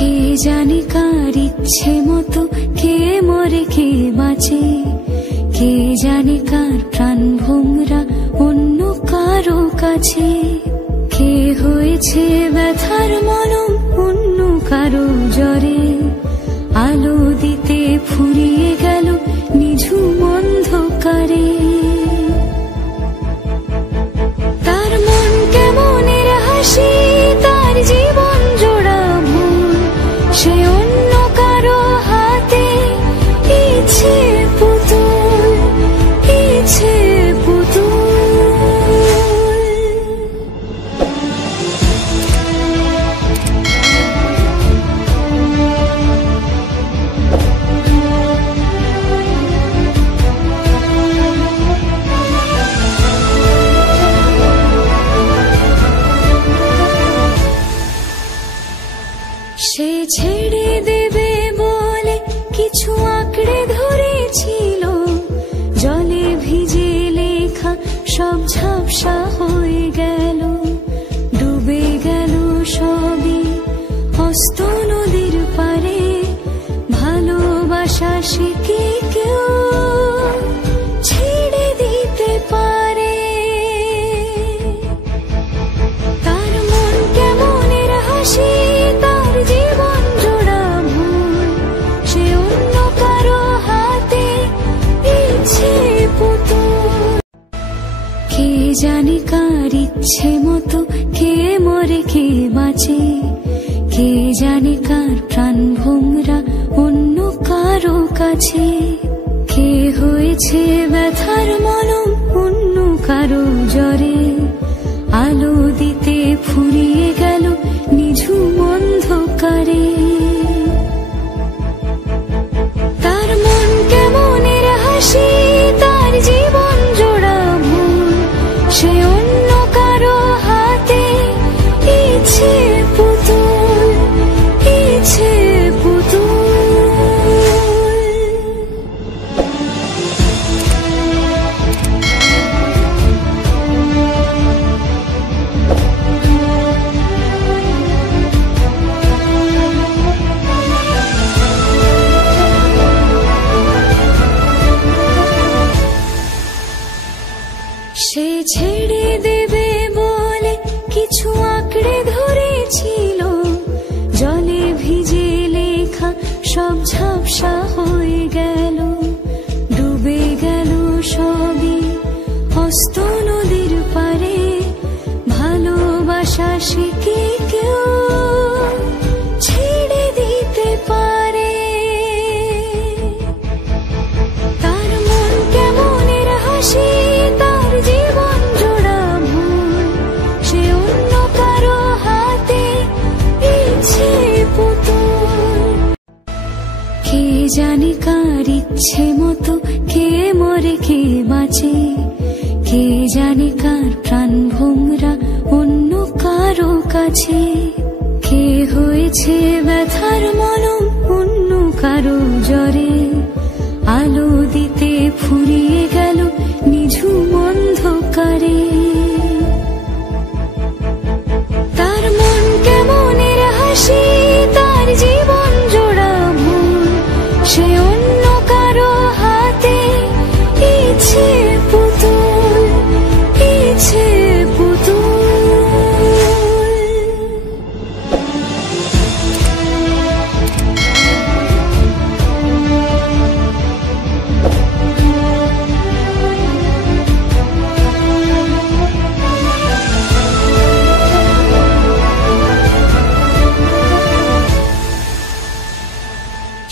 কে জানে কার ইচ্ছে মতো কে মরে কে বাঁচে, কে জানে কার প্রাণ ভোমরা অন্য কারো কাছে, কে হয়েছে ব্যথার মলম অন্য কারো জ্বরে, আলো দিতে ফুরিয়ে গেল নিঝুম অন্ধকারে। তার মন কেমনের হাসি, তার জীবন জোড়া ভুল, সে অন্য কারো হাতে ইচ্ছে পুতুল, ইচ্ছে পুতুল। সে ছেড়ে দেবে বলে কিছু আঁকড়ে ধরেছিল, জলে ভিজে লেখা সব ঝাপসা হয়ে গেল, ডুবে গেল সবই হস্ত নদীর পারে। ভালোবাসা সে কি কেউ ছেড়ে দিতে পারে? তার মন কেমনের হাসি, তার জীবন জোড়া ভুল, সে অন্য কারো হাতে ইচ্ছে পুতুল। কে জানে কার ইচ্ছে মতো কে মরে কে বাঁচে, কে জানে কার প্রাণ ভোমরা অন্য কারো কাছে, কে হয়েছে ব্যথার মলম অন্য কারো জ্বরে, আলো দিতে ফুরিয়ে গেল নিঝুম অন্ধকারে। তার মন কেমনের হাসি, তার জীবন জোড়া ভুল, সে অন্য কারো হাতে ইচ্ছে পুতুল, ইচ্ছে পুতুল। সে ছেড়ে দেবে বলে কিছু আঁকড়ে ধরেছিল, জলে ভিজে লেখা সব ঝাপসা হয়ে গেল, ডুবে গেল সবই হস্ত নদীর পারে। ভালোবাসা সে কি কেউ ছেড়ে দিতে পারে? তার মন কেমনের হাসি, তার জীবন জোড়া ভুল, সে অন্য কারো হাতে ইচ্ছে পুতুল। কে জানে কার ইচ্ছে মতো কে মরে কে বাঁচে, কে জানে কার প্রাণ ভোমরা অন্য কারো কাছে, কে হয়েছে ব্যথার মলম অন্য কারো জ্বরে, আলো দিতে ফুরিয়ে গেল নিঝুম অন্ধকারে। তার মন কেমনের হাসি, তার জীবন জোড়া ভুল, সে অন্য কারো হাতে ইচ্ছে পুতুল, ইচ্ছে পুতুল।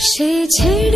সে ছেড়ে